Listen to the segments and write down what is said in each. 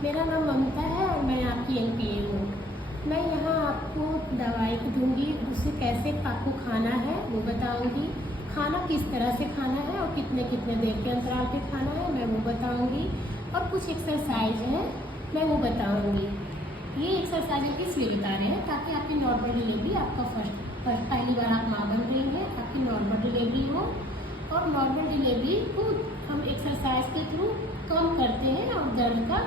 मेरा नाम ममता है और मैं आपकी एनपीए हूँ। मैं यहाँ आपको दवाई दूँगी, उसे कैसे आपको खाना है वो बताऊँगी। खाना किस तरह से खाना है और कितने कितने देर के अंतराल पे खाना है मैं वो बताऊँगी। और कुछ एक्सरसाइज हैं मैं वो बताऊँगी। ये एक्सरसाइज इसलिए बता रहे हैं ताकि आपकी नॉर्मल डिलीवरी, आपका पहली बार आप माँ बन रही हैं, आपकी नॉर्मल डिलीवरी हो। और नॉर्मल डिलीवरी को हम एक्सरसाइज के थ्रू कम करते हैं और दर्द का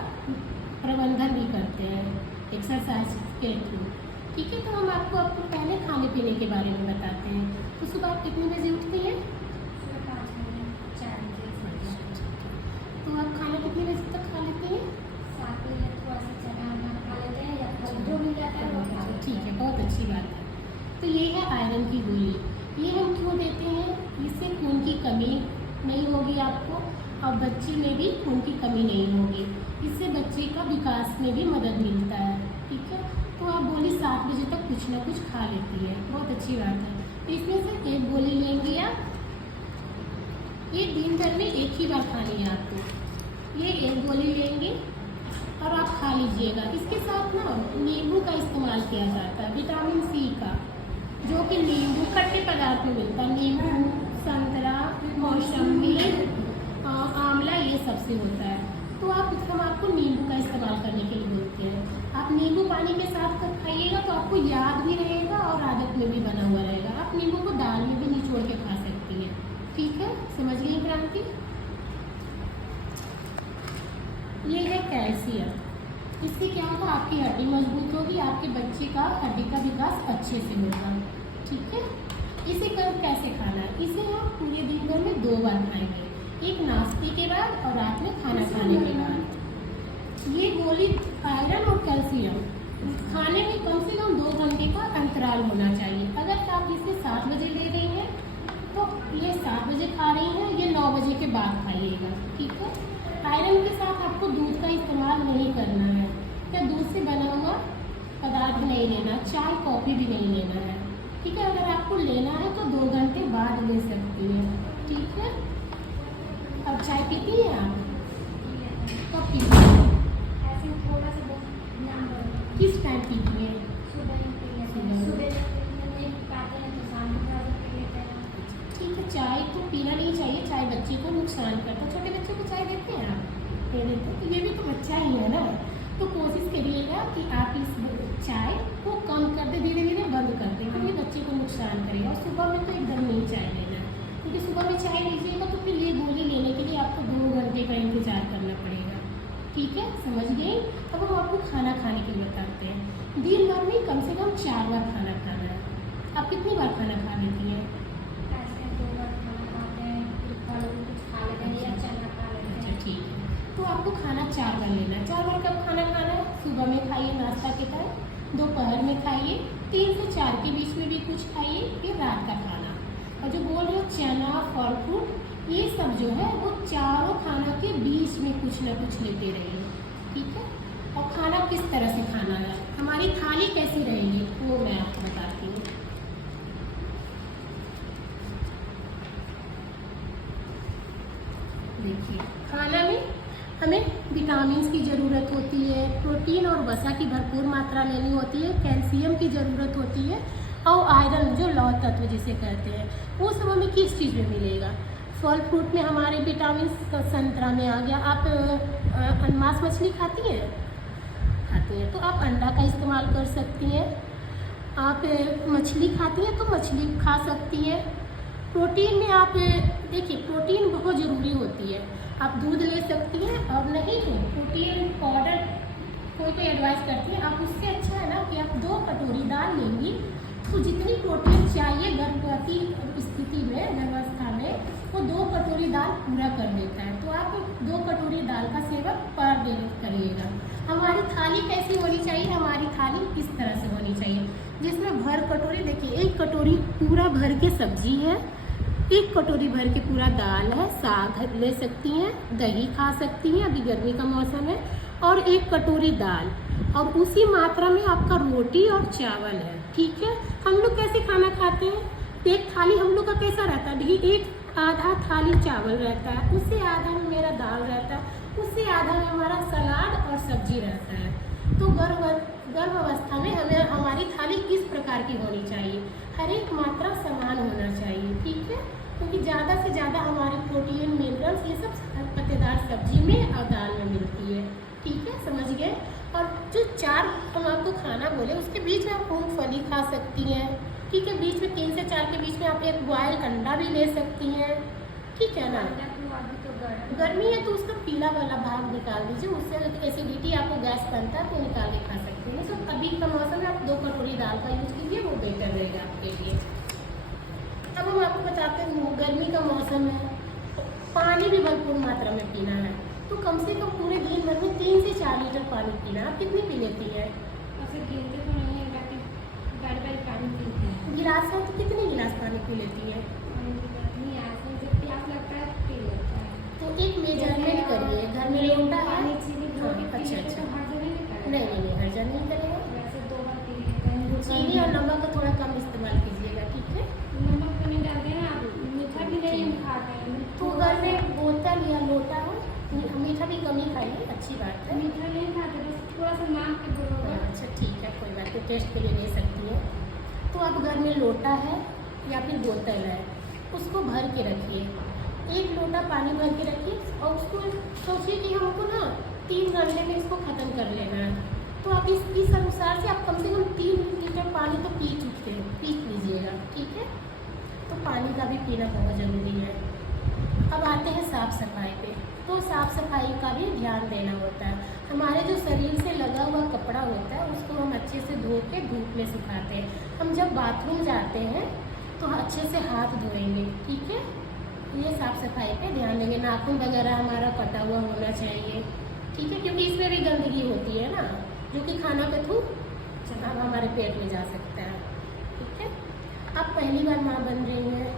प्रबंधन भी करते हैं एक्सरसाइज के थ्रू। ठीक है, तो हम आपको पहले खाने पीने के बारे में बताते हैं। तो सुबह आप कितने बजे उठती हैं? सुबह 5 बजे 4 बजे। तो आप खाना कितने बजे तक खा लेती हैं? 7 बजे थोड़ा सा चना खा लेते हैं या जो मिल जाता है वो खा लेते हैं। ठीक है, बहुत अच्छी बात है। तो ये है आयरन की गोली। ये हम क्यों देते हैं? इससे खून की कमी नहीं होगी आपको और बच्चे में भी खून की कमी नहीं होगी। इससे बच्चे का विकास में भी मदद मिलता है। ठीक है, तो आप गोली 7 बजे तक कुछ ना कुछ खा लेती है, बहुत अच्छी बात है। तो इसमें से एक गोली लेंगे आप, ये दिन भर में एक ही बार खानी है आपको। ये एक गोली लेंगे और आप खा लीजिएगा। इसके साथ ना नींबू का इस्तेमाल किया जाता है, विटामिन सी का, जो कि नींबू खट्टे पदार्थ में मिलता है। नींबू, संतरा, मौसमी, आंवला, ये सबसे होता है। तो हम आपको नींबू का इस्तेमाल करने के लिए बोलते हैं। आप नींबू पानी के साथ खाइएगा तो आपको याद भी रहेगा और आदत में भी बना हुआ रहेगा। आप नींबू को दाल में भी निचोड़ के खा सकती हैं। ठीक है, समझ गई क्रांति? ये है कैल्शियम। इससे क्या होगा, आपकी हड्डी मजबूत होगी, आपके बच्चे का हड्डी का विकास अच्छे से होगा। ठीक है, इसे कैसे खाना है? इसे हम पूरे दिन भर में 2 बार खाएंगे, एक नाश्ते के बाद और रात में खाना खाने के बाद। ये गोली आयरन और कैल्शियम खाने में कम से कम 2 घंटे का अंतराल होना चाहिए। अगर आप इसे 7 बजे ले रही हैं तो ये 7 बजे खा रही हैं, ये 9 बजे के बाद खाइएगा। ठीक है, आयरन के साथ आपको दूध का इस्तेमाल नहीं करना है या दूध से बना हुआ पदार्थ नहीं लेना, चाय कॉफ़ी भी नहीं लेना है। ठीक है, अगर आपको लेना है तो 2 घंटे बाद ले सकती है। ठीक है, अब चाय पीती हैं आप? कब पीती हैं? ऐसे थोड़ा सा नाम बोलो। किस टाइम पीती हैं? सुबह ही पी लेते हैं। सुबह नहीं पाते हैं तो शाम को थोड़ा सा पी लेते हैं। ठीक है, चाय तो पीना नहीं चाहिए, चाय बच्चे को नुकसान करता है। छोटे बच्चे को चाय देते हैं आप? दे देते हैं, तो ये भी तो बच्चा ही है ना। तो कोशिश करिएगा कि आप इस चाय को कम कर दे, धीरे धीरे बंद कर दें, क्योंकि बच्चे को नुकसान करेगा। और सुबह में तो एकदम नहीं चाय लेना है, क्योंकि सुबह में चाय लीजिएगा तो फिर ये गोली लेने के लिए आपको 2 घंटे का इंतजार करना पड़ेगा। ठीक है, समझ गई? अब हम आपको खाना खाने के लिए बताते हैं। दिन भर में कम से कम 4 बार खाना खाना है। आप कितनी बार खाना खा लेती हैं? ऐसे 2 बार खाना खाते हैं, फिर फल कुछ खा लेते हैं या चना खा लेते अच्छा, हैं। ठीक है, तो आपको खाना 4 बार लेना है। 4 बार कब खाना खाना है? सुबह में खाइए नाश्ता के टाइम, दोपहर में खाइए, 3 से 4 के बीच में भी कुछ खाइए, फिर रात का खाना। और जो बोल रहे हो चना, फल फ्रूट, ये सब जो है वो चारों खाना के बीच में कुछ ना कुछ लेते रहिए। ठीक है, और खाना किस तरह से खाना है, हमारी थाली कैसी रहेगी वो मैं आपको बताती हूँ। देखिए, खाना में हमें विटामिन की ज़रूरत होती है, प्रोटीन और वसा की भरपूर मात्रा लेनी होती है, कैल्शियम की ज़रूरत होती है और आयरन जो लौह तत्व जिसे कहते हैं, वो सब हमें किस चीज़ में मिलेगा? फल फ्रूट में हमारे विटामिन, संतरा में आ गया। आप मांस मछली खाती हैं? खाती हैं, तो आप अंडा का इस्तेमाल कर सकती हैं। आप मछली खाती हैं तो मछली खा सकती हैं। प्रोटीन में आप देखिए, प्रोटीन बहुत ज़रूरी होती है। आप दूध ले सकती हैं, और नहीं तो प्रोटीन पाउडर कोई एडवाइस करती है, आप उससे अच्छा है ना कि आप 2 कटोरी दाल लेंगी तो जितनी प्रोटीन चाहिए गर्भवती स्थिति में, गर्भावस्था में, वो 2 कटोरी दाल पूरा कर देता है। तो आप 2 कटोरी दाल का सेवन पर दिन करिएगा। हमारी थाली कैसी होनी चाहिए? हमारी थाली इस तरह से होनी चाहिए, जिसमें भर कटोरी, देखिए 1 कटोरी पूरा भर के सब्जी है, 1 कटोरी भर के पूरा दाल है, साग ले सकती हैं, दही खा सकती हैं, अभी गर्मी का मौसम है, और 1 कटोरी दाल, और उसी मात्रा में आपका रोटी और चावल है। ठीक है, हम लोग कैसे खाना खाते हैं? एक थाली हम लोग का कैसा रहता है? देखिए, एक आधा थाली चावल रहता है, उससे आधा में मेरा दाल रहता है, उससे आधा में हमारा सलाद और सब्जी रहता है। तो गर्भ अवस्था में हमें हमारी थाली किस प्रकार की होनी चाहिए, हर एक मात्रा समान होना चाहिए, ठीक है, क्योंकि ज़्यादा से ज़्यादा हमारे प्रोटीन मिनरल्स ये सब पत्तेदार सब्जी में और दाल में मिलती है, ठीक है, समझ गए। और जो 4 हम आपको खाना बोले उसके बीच में आप मूँगफली खा सकती हैं, ठीक है, बीच में 3 से 4 के बीच में आप एक बॉयल अंडा भी ले सकती हैं, ठीक है ना। गर्मी है तो उसका पीला वाला भाग निकाल दीजिए, उससे एसिडिटी आपको गैस बनता है तो निकाल के खा सकते हैं। तो अभी का मौसम में आप 2 कटोरी दाल का यूज़ कीजिए, वो बेटर रहेगा आपके लिए। अब हम आपको बताते हैं गर्मी का मौसम है, पानी भी भरपूर मात्रा में पीना है, तो कम से कम पूरे दिन भर में 3 से 4 लीटर पानी पीना। आप कितनी पी लेती हैं? गिलास है तो कितने गिलास पानी पी लेती है? तो एक मेजरमेंट करिए, घर में लोटा है। अच्छा अच्छा, नहीं हर जगह नहीं करेगा। चीनी और नमक का थोड़ा कम इस्तेमाल कीजिएगा, ठीक है। तो घर में बोतल या लोटा हो, मीठा भी कम ही खाइए, अच्छी बात है। अच्छा ठीक है, कोई बात नहीं, टेस्ट के लिए ले सकती है। तो अब घर में लोटा है या फिर बोतल है, उसको भर के रखिए, 1 लोटा पानी भर के रखिए और उसको सोचिए कि हमको ना 3 घंटे में इसको ख़त्म कर लेना है। तो आप इस अनुसार से आप कम से कम 3 लीटर पानी तो पी लीजिएगा, ठीक है। तो पानी का भी पीना बहुत ज़रूरी है। अब आते हैं साफ़ सफाई पे। तो साफ़ सफाई का भी ध्यान देना होता है। हमारे जो शरीर से लगा हुआ कपड़ा होता है उसको हम अच्छे से धो के धूप में सुखाते हैं। हम जब बाथरूम जाते हैं तो अच्छे से हाथ धोएंगे, ठीक है। ये साफ़ सफाई पे ध्यान देंगे। नाखून वगैरह हमारा कटा हुआ होना चाहिए, ठीक है, क्योंकि इसमें भी गंदगी होती है ना, जो कि खाना के थ्रू हमारे पेट में जा सकता है, ठीक है। आप पहली बार माँ बन रही हैं,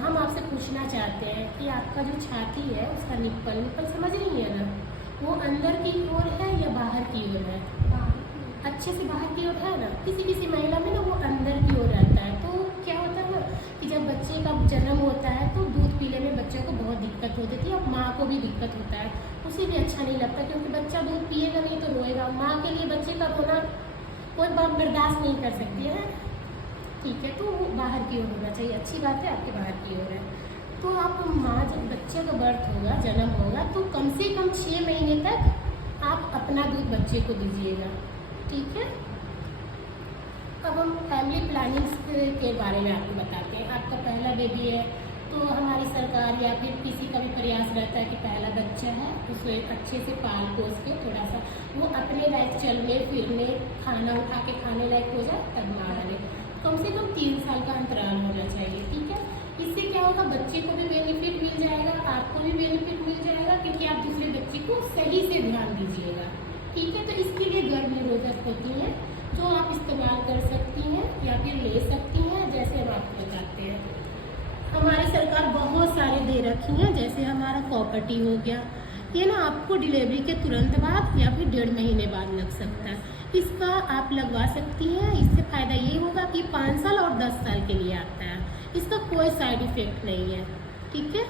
हम आपसे पूछना चाहते हैं कि आपका जो छाती है उसका निप्पल समझ रही है ना, वो अंदर की ओर है या बाहर की ओर है? अच्छे से बाहर की ओर है ना। किसी महिला में ना वो अंदर की ओर रहता है। तो क्या होता है ना कि जब बच्चे का जन्म होता है तो दूध पीने में बच्चे को बहुत दिक्कत होती थी, और माँ को भी दिक्कत होता है, उसे भी अच्छा नहीं लगता, क्योंकि बच्चा दूध पिएगा नहीं तो रोएगा। माँ के लिए बच्चे का रोना कोई बात बर्दाश्त नहीं कर सकती है, ठीक है। तो वो बाहर की ओर होना चाहिए, अच्छी बात है, आपके बाहर की ओर है। तो आप माँ जब बच्चे का बर्थ होगा, जन्म होगा, तो कम से कम 6 महीने तक आप अपना दूध बच्चे को दीजिएगा, ठीक है। अब हम फैमिली प्लानिंग के बारे में आपको बताते हैं। आपका पहला बेबी है तो हमारी सरकार या फिर किसी का भी प्रयास रहता है कि पहला बच्चा है उसको एक अच्छे से पाल पोस के थोड़ा सा वो अपने लायक चलने फिरने खाना उठा के खाने लायक हो जाए तब माँ बने। कम से कम 3 साल का अंतराल होना चाहिए, ठीक है। इससे क्या होगा, बच्चे को भी बेनिफिट मिल जाएगा, आपको भी बेनिफिट मिल जाएगा, क्योंकि आप दूसरे बच्चे को सही से ध्यान दीजिएगा, ठीक है। तो इसके लिए गर्भ निरोधक होती हैं जो आप इस्तेमाल कर सकती हैं या फिर ले सकती हैं, जैसे हम आपको बताते हैं। हमारी सरकार बहुत सारे दे रखी हैं, जैसे हमारा प्रॉपर्टी हो गया, ये ना आपको डिलीवरी के तुरंत बाद या फिर 1.5 महीने बाद लग सकता है। इसका आप लगवा सकती हैं। इससे फ़ायदा ये होगा कि 5 साल और 10 साल के लिए आता है, इसका कोई साइड इफ़ेक्ट नहीं है, ठीक है।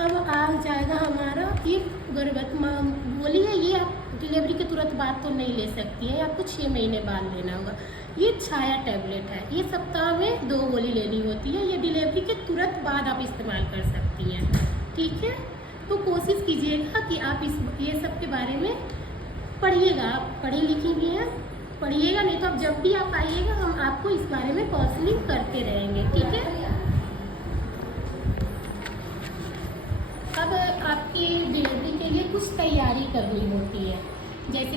अब आ जाएगा हमारा ये गर्भवती माँ बोली है, ये आप डिलीवरी के तुरंत बाद तो नहीं ले सकती है, आपको 6 महीने बाद लेना होगा। ये छाया टैबलेट है, ये सप्ताह में 2 गोली लेनी होती है, ये डिलीवरी के तुरंत बाद आप इस्तेमाल कर सकती हैं, ठीक है। तो कोशिश कीजिएगा कि आप ये सब के बारे में पढ़िएगा। आप पढ़ी लिखी भी हैं, पढ़िएगा, नहीं तो अब जब भी आप आइएगा हम आपको इस बारे में काउंसलिंग करते रहेंगे, ठीक है। अब आपकी डिलीवरी के लिए कुछ तैयारी करनी होती है, जैसे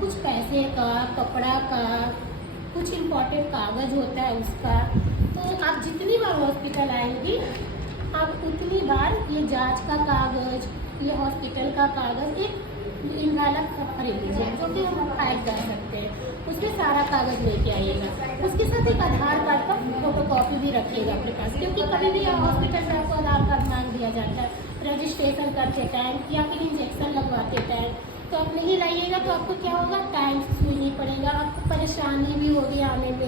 कुछ पैसे का, कपड़ा का, कुछ इम्पोर्टेंट कागज़ होता है उसका। तो आप जितनी बार हॉस्पिटल आएंगी आप उतनी बार ये जांच का कागज़, ये हॉस्पिटल का कागज़, एक इन्वेलप खरीद लीजिए जो कि हम फाइल कर सकते हैं, उसमें सारा कागज़ लेके आइएगा। उसके साथ एक आधार कार्ड का फोटोकॉपी भी रखिएगा अपने पास, क्योंकि कभी भी हॉस्पिटल में आपको आधार कार्ड मांग दिया जाता है रजिस्ट्रेशन करते टाइम या फिर इंजेक्शन लगवाते टाइम। तो आप नहीं लाइएगा तो आपको क्या होगा, टाइम से सुई नहीं पड़ेगा, आपको परेशानी भी होगी आने में।